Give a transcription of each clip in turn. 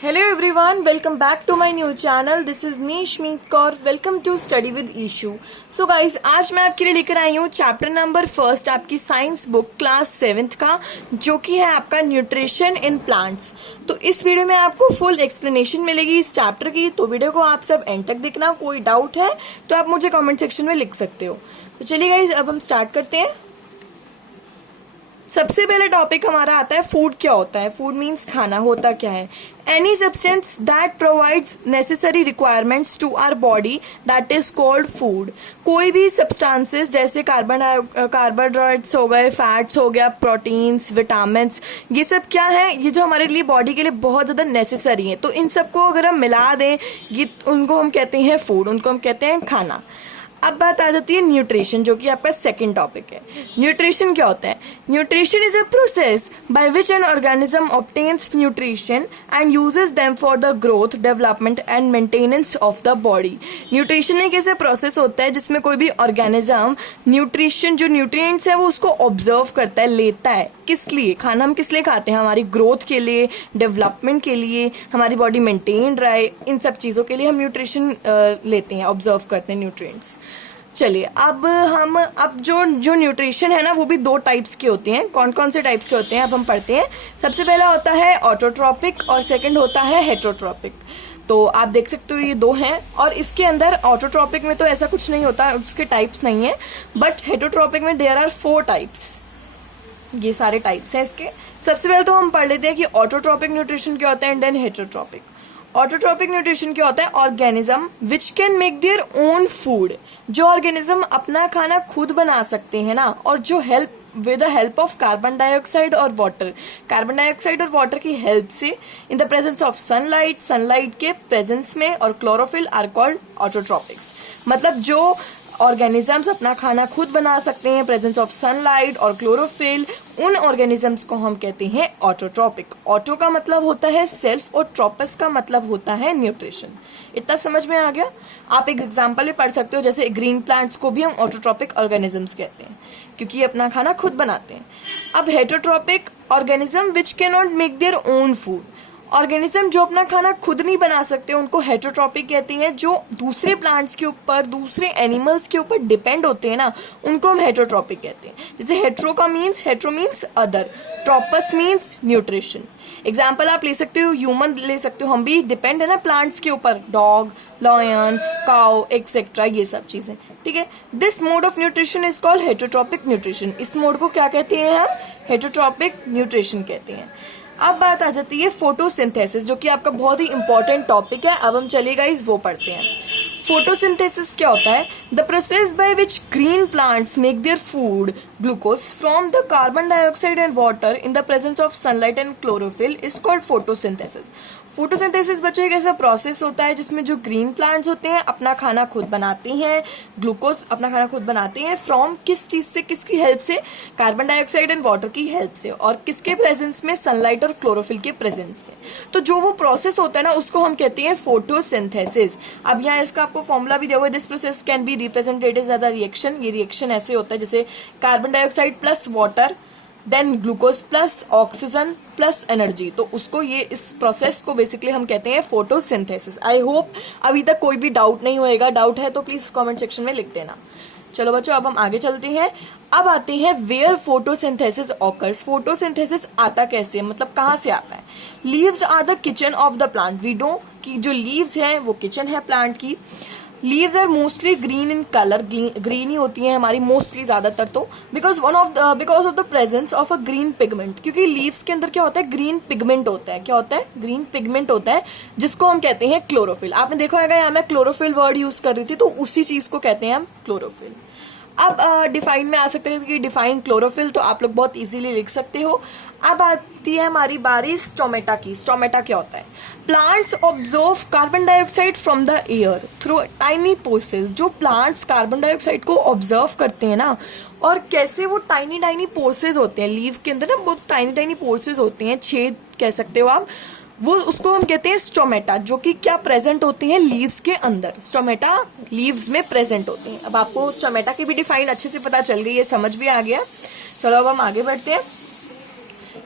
Hello everyone, welcome back to my new channel. This is me Shmeet Kaur. Welcome to Study with Ishu. So guys, आज मैं आपके लिए लेकर आई हूँ chapter number first आपकी science book class 7th का, जो कि है आपका न्यूट्रिशन इन प्लांट्स। तो इस वीडियो में आपको फुल एक्सप्लेनेशन मिलेगी इस चैप्टर की, तो वीडियो को आप सब एंड तक देखना। कोई डाउट है तो आप मुझे कमेंट सेक्शन में लिख सकते हो। तो चलिए गाइज, अब हम स्टार्ट करते हैं। सबसे पहले टॉपिक हमारा आता है फूड क्या होता है। फूड मीन्स खाना होता क्या है। Any substance that provides necessary requirements to our body that is called food. कोई भी सब्सटेंसेस जैसे कार्बोहाइड्रेट्स हो गए, फैट्स हो गया, प्रोटीन्स, विटामिन्स, ये सब क्या है, ये जो हमारे लिए बॉडी के लिए बहुत ज्यादा नेसेसरी है। तो इन सबको अगर हम मिला दें, ये उनको हम कहते हैं फूड, उनको हम कहते हैं खाना। अब बात आ जाती है न्यूट्रिशन, जो कि आपका सेकंड टॉपिक है। न्यूट्रिशन क्या होता है? Nutrition is a process by which an organism obtains nutrition and uses them for the growth, development and maintenance of the body. Nutrition एक ऐसा प्रोसेस होता है जिसमें कोई भी ऑर्गेनिज्म न्यूट्रिशन, जो न्यूट्रिएंट्स है वो उसको ऑब्जर्व करता है, लेता है। किस लिए? खाना हम किस लिए खाते हैं? हमारी ग्रोथ के लिए, डेवलपमेंट के लिए, हमारी बॉडी मेंटेन रहे, इन सब चीज़ों के लिए हम न्यूट्रिशन लेते हैं, ऑब्जर्व करते हैं न्यूट्रिएंट्स। चलिए, अब जो न्यूट्रिशन है ना, वो भी दो टाइप्स के होते हैं। कौन कौन से टाइप्स के होते हैं अब हम पढ़ते हैं। सबसे पहला होता है ऑटोट्रॉपिक और सेकंड होता है हेटरोट्रॉपिक। तो आप देख सकते हो ये दो हैं, और इसके अंदर ऑटोट्रॉपिक में तो ऐसा कुछ नहीं होता, उसके टाइप्स नहीं है, बट हेटरोट्रॉपिक में देयर आर 4 टाइप्स। ये सारे टाइप्स हैं इसके। सबसे पहले तो हम पढ़ लेते हैं कि ऑटोट्रॉपिक न्यूट्रिशन क्या होता है and then heterotrophic. Autotrophic nutrition क्या होता है? Organism which can make their own food. जो ऑर्गेनिज्म अपना खाना खुद बना सकते हैं ना, और जो help with the help of carbon dioxide और वाटर, कार्बन डाइऑक्साइड और वाटर की हेल्प से in the presence of sunlight, sunlight के प्रेजेंस में, और क्लोरोफिल आर कॉल्ड ऑटोट्रॉपिक्स। मतलब जो ऑर्गेनिजम्स अपना खाना खुद बना सकते हैं प्रेजेंस ऑफ सनलाइट और क्लोरोफिल, उन ऑर्गेनिजम्स को हम कहते हैं ऑटोट्रॉपिक। ऑटो का मतलब होता है सेल्फ और ट्रोपस का मतलब होता है न्यूट्रिशन। इतना समझ में आ गया? आप एक एग्जांपल भी पढ़ सकते हो, जैसे ग्रीन प्लांट्स को भी हम ऑटोट्रॉपिक ऑर्गेनिजम्स कहते हैं, क्योंकि ये अपना खाना खुद बनाते हैं। अब heterotrophic organism which can not make their own food. Organism जो अपना खाना खुद नहीं बना सकते उनको हेटरोट्रॉपिक कहते हैं। जो दूसरे प्लांट्स के ऊपर, दूसरे एनिमल्स के ऊपर डिपेंड होते हैं ना, उनको हम हेटरोट्रॉपिक कहते हैं। जैसे hetero means other, trophos means nutrition. Example आप ले सकते हो, ह्यूमन ले सकते हो, हम भी डिपेंड है ना प्लांट्स के ऊपर, डॉग, लॉयन, काउ एक्सेट्रा, ये सब चीजें। ठीक है, this mode of nutrition is called heterotrophic nutrition. इस मोड को क्या कहते हैं हम? हेटरोट्रॉपिक न्यूट्रिशन कहते हैं। अब बात आ जाती है फोटोसिंथेसिस, जो कि आपका बहुत ही इंपॉर्टेंट टॉपिक है। अब हम चलिए गाइस वो पढ़ते हैं। फोटोसिंथेसिस क्या होता है? The process by which green plants make their food glucose from the carbon dioxide and water in the presence of sunlight and chlorophyll is called photosynthesis. Photosynthesis बच्चों एक ऐसा प्रोसेस होता है जिसमें जो ग्रीन प्लांट्स होते हैं अपना खाना खुद बनाते हैं, ग्लूकोज अपना खाना खुद बनाते हैं। फ्रॉम किस चीज से, किसकी हेल्प से? कार्बन डाइऑक्साइड एंड वाटर की हेल्प से, और किसके प्रेजेंस में? सनलाइट और क्लोरोफिल के प्रेजेंस में। तो जो वो प्रोसेस होता है ना, उसको हम कहते हैं फोटोसिंथेसिस। अब यहाँ इसका आपको फॉर्मूला भी दिया हुआ है। This process can be represented as a reaction. ये रिएक्शन ऐसे होता है जैसे carbon dioxide plus water, then glucose plus oxygen plus energy. तो उसको, ये इस प्रोसेस को बेसिकली हम कहते हैं फोटोसिंथेसिस। आई होप अभी तक कोई भी डाउट नहीं होएगा। डाउट है तो प्लीज कमेंट सेक्शन में लिख देना। चलो बच्चों, अब हम आगे चलते हैं। अब आते हैं वेयर फोटोसिंथेसिस ऑकर्स। फोटोसिंथेसिस आता कैसे, मतलब कहाँ से आता है? Leaves are the kitchen of the plant. We know कि जो लीव्स हैं वो किचन है प्लांट की। Leaves are mostly green in colour, green ही होती हैं हमारी मोस्टली, ज्यादातर तो, because of the presence of a green pigment. क्योंकि लीव्स के अंदर क्या होता है? ग्रीन पिगमेंट होता है। क्या होता है? ग्रीन पिगमेंट होता है, जिसको हम कहते हैं क्लोरोफिल। आपने देखा होगा यहाँ मैं क्लोरोफिल वर्ड यूज कर रही थी, तो उसी चीज को कहते हैं हम क्लोरोफिल। अब डिफाइन में आ सकते हैं कि डिफाइन क्लोरोफिल तो आप लोग बहुत इजीली लिख सकते हो। अब आती है हमारी बारी स्टोमेटा की। स्टोमेटा क्या होता है? Plants observe carbon dioxide from the air through tiny processes. जो प्लांट्स कार्बन डाइऑक्साइड को ऑब्जर्व करते हैं ना, और कैसे वो टाइनी टाइनी पोर्सेस होते हैं लीव के अंदर ना, बहुत टाइनी टाइनी पोर्सेस होते हैं, छेद कह सकते हो आप, वो उसको हम कहते हैं स्टोमेटा, जो कि क्या प्रेजेंट होते हैं लीव्स के अंदर। स्टोमेटा लीव्स में प्रेजेंट होते हैं। अब आपको स्टोमेटा की भी डिफाइन अच्छे से पता चल गई है, समझ भी आ गया। चलो अब हम आगे बढ़ते हैं।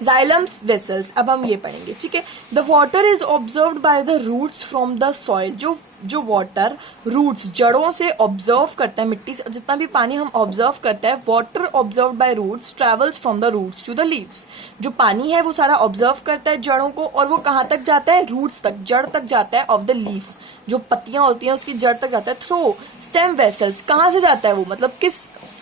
जाइलम्स वेसल्स, अब हम ये पढ़ेंगे, ठीक है। The water is observed by the roots from the soil, जो वाटर रूट्स जड़ों से ऑब्जर्व करता है, मिट्टी से जितना भी पानी हम ऑब्जर्व करते हैं, water observe by roots travels from the roots to the leaves, जो पानी है वो सारा ऑब्जर्व करता है जड़ों को, और वो कहाँ तक जाता है, रूट्स तक, जड़ तक जाता है, ऑफ द लीफ, जो पत्तियां होती हैं उसकी जड़ तक जाता है। थ्रू स्टेम वेसल्स, कहाँ से जाता है वो, मतलब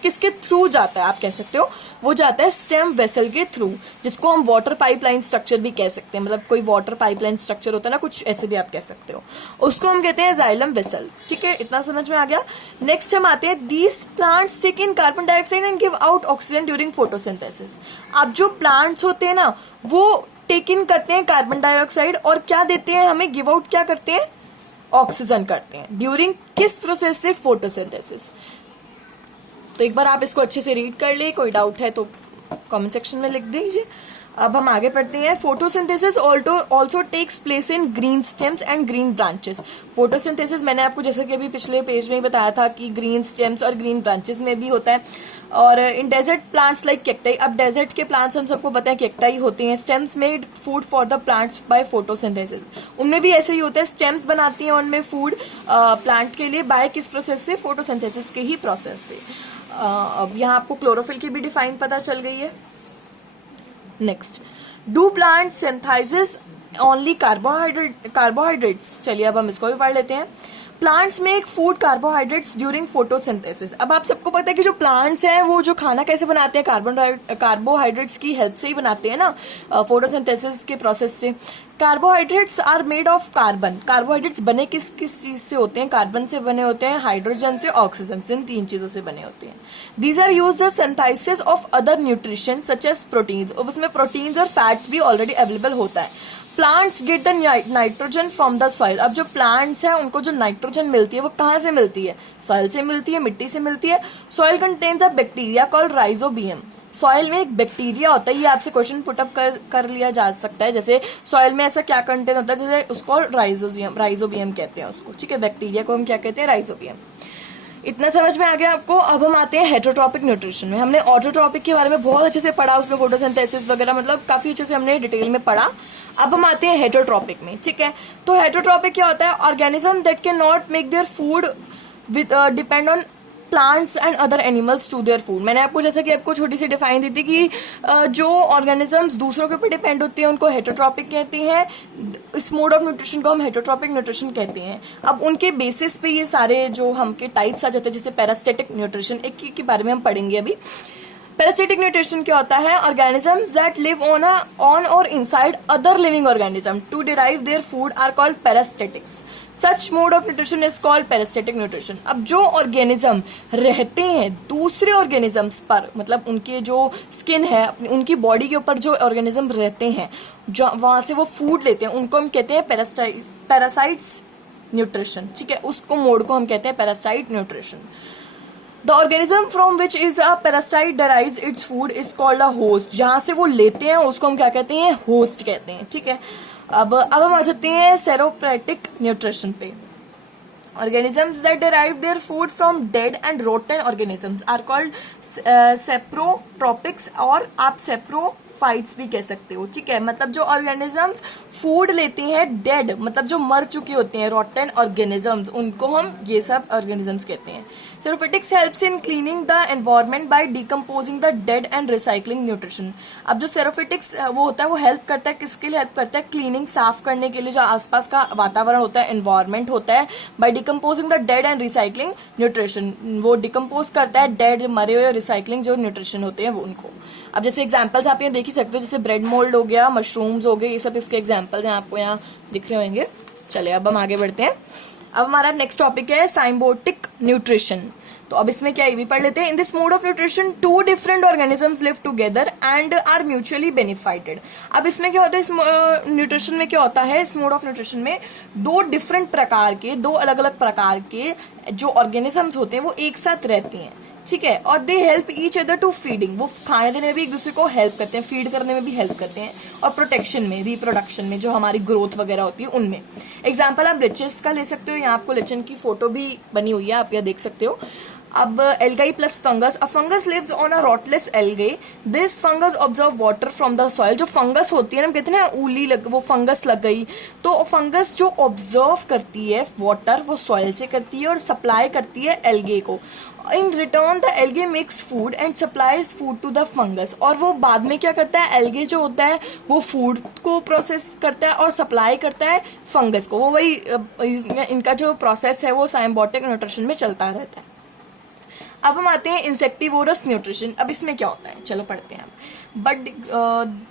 किसके थ्रू जाता है, आप कह सकते हो वो जाता है स्टेम वेसल के थ्रू, जिसको हम वाटर पाइपलाइन स्ट्रक्चर भी कह सकते हैं, मतलब कोई वाटर पाइपलाइन स्ट्रक्चर होता है ना, कुछ ऐसे भी आप कह सकते हो, उसको हम कहते हैं जाइलम वेसल, ठीक है। इतना समझ में आ गया। नेक्स्ट हम आते हैं, these plants take in carbon dioxide and give out oxygen during photosynthesis. अब जो प्लांट्स होते हैं ना, वो टेक इन करते हैं कार्बन डाइऑक्साइड और क्या देते हैं हमें, गिव आउट क्या करते हैं, ऑक्सीजन करते हैं, ड्यूरिंग किस प्रोसेस से, फोटोसिंथेसिस। तो एक बार आप इसको अच्छे से रीड कर ले, कोई डाउट है तो कमेंट सेक्शन में लिख दीजिए। अब हम आगे पढ़ते हैं, photosynthesis also takes place in green stems and green branches. Photosynthesis मैंने आपको जैसे कि अभी पिछले पेज में ही बताया था कि ग्रीन स्टेम्स और ग्रीन ब्रांचेस में भी होता है, और in desert plants like cacti, अब डेजर्ट के प्लांट्स हम सबको पता है कैक्टाई होती हैं, stems made food for the plants by photosynthesis, उनमें भी ऐसे ही होता है, स्टेम्स बनाती हैं उनमें फूड प्लांट के लिए, बाय किस प्रोसेस से, फोटोसिंथेसिस के ही प्रोसेस से। अब यहाँ आपको क्लोरोफिल की भी डिफाइन पता चल गई है। Next, do plant synthesis only carbohydrates, चलिए अब हम इसको भी पढ़ लेते हैं। Plants make food carbohydrates during photosynthesis. अब आप सबको पता है कि जो प्लांट्स हैं वो जो खाना कैसे बनाते हैं, कार्बोहाइड्रेट्स की हेल्प से ही बनाते हैं ना, फोटोसिंथेसिस के प्रोसेस से। Carbohydrates are made of carbon, carbohydrates बने किस चीज से होते हैं, कार्बन से बने होते हैं, हाइड्रोजन से, ऑक्सीजन से, इन तीन चीजों से बने होते हैं। These are used the synthesis of other nutrition such as proteins, और उसमें प्रोटीन्स और फैट्स भी ऑलरेडी अवेलेबल होता है। Plants get the nitrogen from the soil, अब जो प्लांट्स हैं उनको जो नाइट्रोजन मिलती है वो कहाँ से मिलती है, सॉइल से मिलती है, मिट्टी से मिलती है। Soil contains a bacteria called rhizobium, soil में एक बैक्टीरिया होता है, ये आपसे क्वेश्चन पुटअप कर लिया जा सकता है, जैसे सॉइल में ऐसा क्या कंटेंट होता है, जैसे उसको राइजोबियम कहते हैं उसको, ठीक है, बैक्टीरिया को हम क्या कहते हैं, राइजोबियम। इतना समझ में आ गया आपको। अब हम आते हैं हेटेरोट्रॉपिक न्यूट्रिशन में। हमने ऑटोट्रॉपिक के बारे में बहुत अच्छे से पढ़ा, उसमें फोटोसिंथेसिस वगैरह मतलब काफी अच्छे से हमने डिटेल में पढ़ा। अब हम आते हैं हेटेरोट्रॉपिक में, ठीक है। तो हेटेरोट्रॉपिक क्या होता है, organism that can not make their food with depend on plants and other animals to their food. मैंने आपको जैसे कि आपको छोटी सी डिफाइन दी थी कि जो ऑर्गेनिजम्स दूसरों के ऊपर डिपेंड होती हैं उनको हेटेरोट्रॉपिक कहते हैं, इस मोड ऑफ न्यूट्रिशन को हम हेटेरोट्रॉपिक न्यूट्रिशन कहते हैं। अब उनके बेसिस पे ये सारे जो हमके टाइप्स आ जाते हैं, जैसे पैरासिटिक न्यूट्रिशन, एक के बारे में हम पढ़ेंगे अभी। पैरासिटिक न्यूट्रिशन क्या होता है, ऑर्गेनिजम्स दैट लिव ऑन और inside other living organism to derive their food are called parasitics. Such mode of nutrition is called parasitic nutrition. अब जो ऑर्गेनिज्म रहते हैं दूसरे ऑर्गेनिजम्स पर, मतलब उनके जो स्किन है, उनकी बॉडी के ऊपर जो ऑर्गेनिज्म रहते हैं, जो वहां से वो फूड लेते हैं, उनको हम कहते हैं पैरासाइट्स न्यूट्रिशन, ठीक है, उसको मोड को हम कहते हैं parasite nutrition. The organism from which is a parasite derives its food is called a host। जहां से वो लेते हैं उसको हम क्या कहते हैं, होस्ट कहते हैं, ठीक है। अब हम आ जाते हैं सेरोप्रेटिक न्यूट्रिशन पे। Organisms that derive their food from dead and rotten organisms are called saprotropics, और आप सेप्रोफाइट्स भी कह सकते हो, ठीक है। मतलब जो ऑर्गेनिजम्स फूड लेते हैं डेड, मतलब जो मर चुके होते हैं, रोटन ऑर्गेनिजम्स, उनको हम ये सब ऑर्गेनिजम्स कहते हैं। Saprophytics helps in cleaning the environment by decomposing the dead and recycling nutrition. अब जो सेरोफिटिक्स वो होता है वो हेल्प करता है, किसके लिए हेल्प करता है, क्लीनिंग, साफ करने के लिए, जो आसपास का वातावरण होता है, एनवायरनमेंट होता है, by decomposing the dead and recycling nutrition. वो डिकम्पोज करता है डेड, मरे हुए, रिसाइकलिंग जो न्यूट्रिशन होते हैं वो उनको। अब जैसे एग्जाम्पल्स आप यहाँ देख ही सकते हो, जैसे ब्रेड मोल्ड हो गया, मशरूम्स हो गए, ये सब इसके एग्जाम्पल्स हैं, आपको यहाँ दिख रहे होंगे। चलिए अब हम आगे बढ़ते हैं। अब हमारा नेक्स्ट टॉपिक है साइम्बोटिक न्यूट्रिशन। तो अब इसमें क्या ये भी पढ़ लेते हैं। In this mode of nutrition two different organisms live together and are mutually benefited. अब इसमें क्या होता है, इस न्यूट्रिशन में क्या होता है, इस मोड ऑफ न्यूट्रिशन में दो डिफरेंट प्रकार के, दो अलग अलग प्रकार के जो ऑर्गेनिजम्स होते हैं वो एक साथ रहते हैं, ठीक है, और they help each other to feeding. वो खाने देने में भी एक दूसरे को हेल्प करते हैं, फीड करने में भी हेल्प करते हैं, और प्रोटेक्शन में, रिप्रोडक्शन में, जो हमारी ग्रोथ वगैरह होती है उनमें। एग्जाम्पल आप लिचेस का ले सकते हो, यहाँ आपको लिचन की फोटो भी बनी हुई है, आप यहाँ देख सकते हो। अब algae plus fungus. A fungus lives on a rootless algae. This fungus absorb water from the soil. जो फंगस होती है ना, हम कहते हैं ना ऊली वो फंगस लग गई, तो फंगस जो ऑब्जर्व करती है वाटर वो सॉइल से करती है और सप्लाई करती है एल्गे को. In return the algae makes food and supplies food to the fungus. और वो बाद में क्या करता है, एल्गे जो होता है वो फूड को प्रोसेस करता है और सप्लाई करता है फंगस को. वो वही इनका जो प्रोसेस है वो साइम्बायोटिक न्यूट्रिशन में चलता रहता है. अब हम आते हैं इंसेक्टिवोरस न्यूट्रिशन. अब इसमें क्या होता है, चलो पढ़ते हैं. But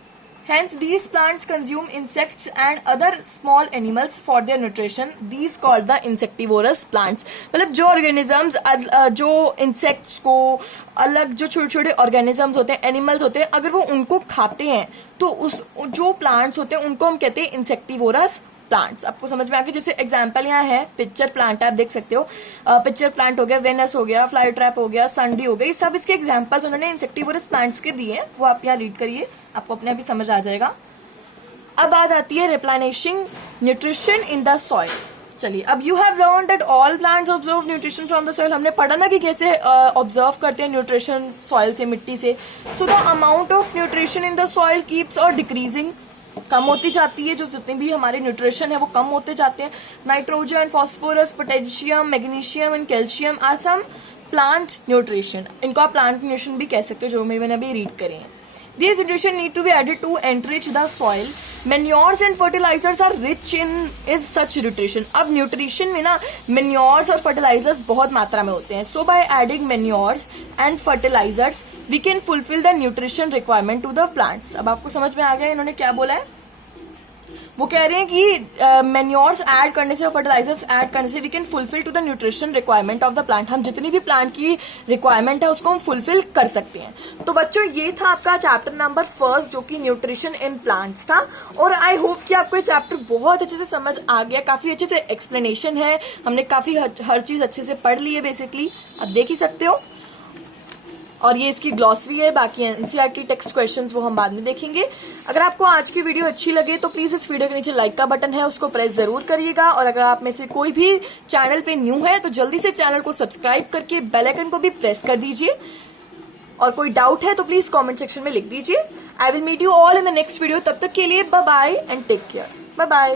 hence these plants consume insects and other small animals for their nutrition. These called the insectivorous plants. मतलब जो organisms जो insects को अलग जो छोटे छोटे organisms होते हैं, animals होते हैं, अगर वो उनको खाते हैं तो उस जो plants होते हैं उनको हम कहते हैं insectivorous प्लांट्स. आपको समझ में आ गया. जैसे एग्जाम्पल यहाँ है पिक्चर प्लांट, आप देख सकते हो. पिक्चर प्लांट हो गया, वेनस हो गया, फ्लाई ट्रैप हो गया, संडी हो गई, सब इसके एग्जाम्पल्स उन्होंने इंसेक्टिवोरस प्लांट्स के दिए. वो आप यहाँ रीड करिए, आपको अपने आप ही समझ आ जाएगा. अब बात आती है replenishing nutrition in the soil. चलिए, अब you have learn that all plants observe nutrition from the soil. हमने पढ़ा ना कि कैसे ऑब्जर्व करते हैं न्यूट्रिशन सॉइल से, मिट्टी से. So the amount of nutrition in the soil keeps और डिक्रीजिंग, कम होती जाती है. जो जितने भी हमारे न्यूट्रिशन है वो कम होते जाते हैं. Nitrogen, phosphorus, potassium, magnesium and calcium are some plant nutrition. इनको आप प्लांट न्यूट्रिशन भी कह सकते हो, जो मैंने अभी रीड करे हैं. These nutrition need to be added to enrich the soil. Manures and fertilizers are rich in such nutrition. अब न्यूट्रिशन में ना manures और fertilizers बहुत मात्रा में होते हैं. So by adding manures and fertilizers, we can fulfill the nutrition requirement to the plants. अब आपको समझ में आ गया इन्होंने क्या बोला है. वो कह रहे हैं कि मैन्योर्स ऐड करने से और फर्टिलाइजर्स ऐड करने से we can fulfil to the nutrition requirement of the plant. हम जितनी भी प्लांट की रिक्वायरमेंट है उसको हम फुलफिल कर सकते हैं. तो बच्चों ये था आपका चैप्टर नंबर 1 जो कि न्यूट्रिशन इन प्लांट्स था. और आई होप कि आपको ये चैप्टर बहुत अच्छे से समझ आ गया. काफी अच्छे से एक्सप्लेनेशन है, हमने काफी हर चीज अच्छे से पढ़ ली है बेसिकली, आप देख ही सकते हो. और ये इसकी ग्लॉसरी है. बाकी एनसीईआरटी टेक्स्ट क्वेश्चंस वो हम बाद में देखेंगे. अगर आपको आज की वीडियो अच्छी लगे तो प्लीज इस वीडियो के नीचे लाइक का बटन है उसको प्रेस जरूर करिएगा. और अगर आप में से कोई भी चैनल पे न्यू है तो जल्दी से चैनल को सब्सक्राइब करके बेल आइकन को भी प्रेस कर दीजिए. और कोई डाउट है तो प्लीज कॉमेंट सेक्शन में लिख दीजिए. I will meet you all in the next video. तब तक के लिए bye bye and take care. Bye bye.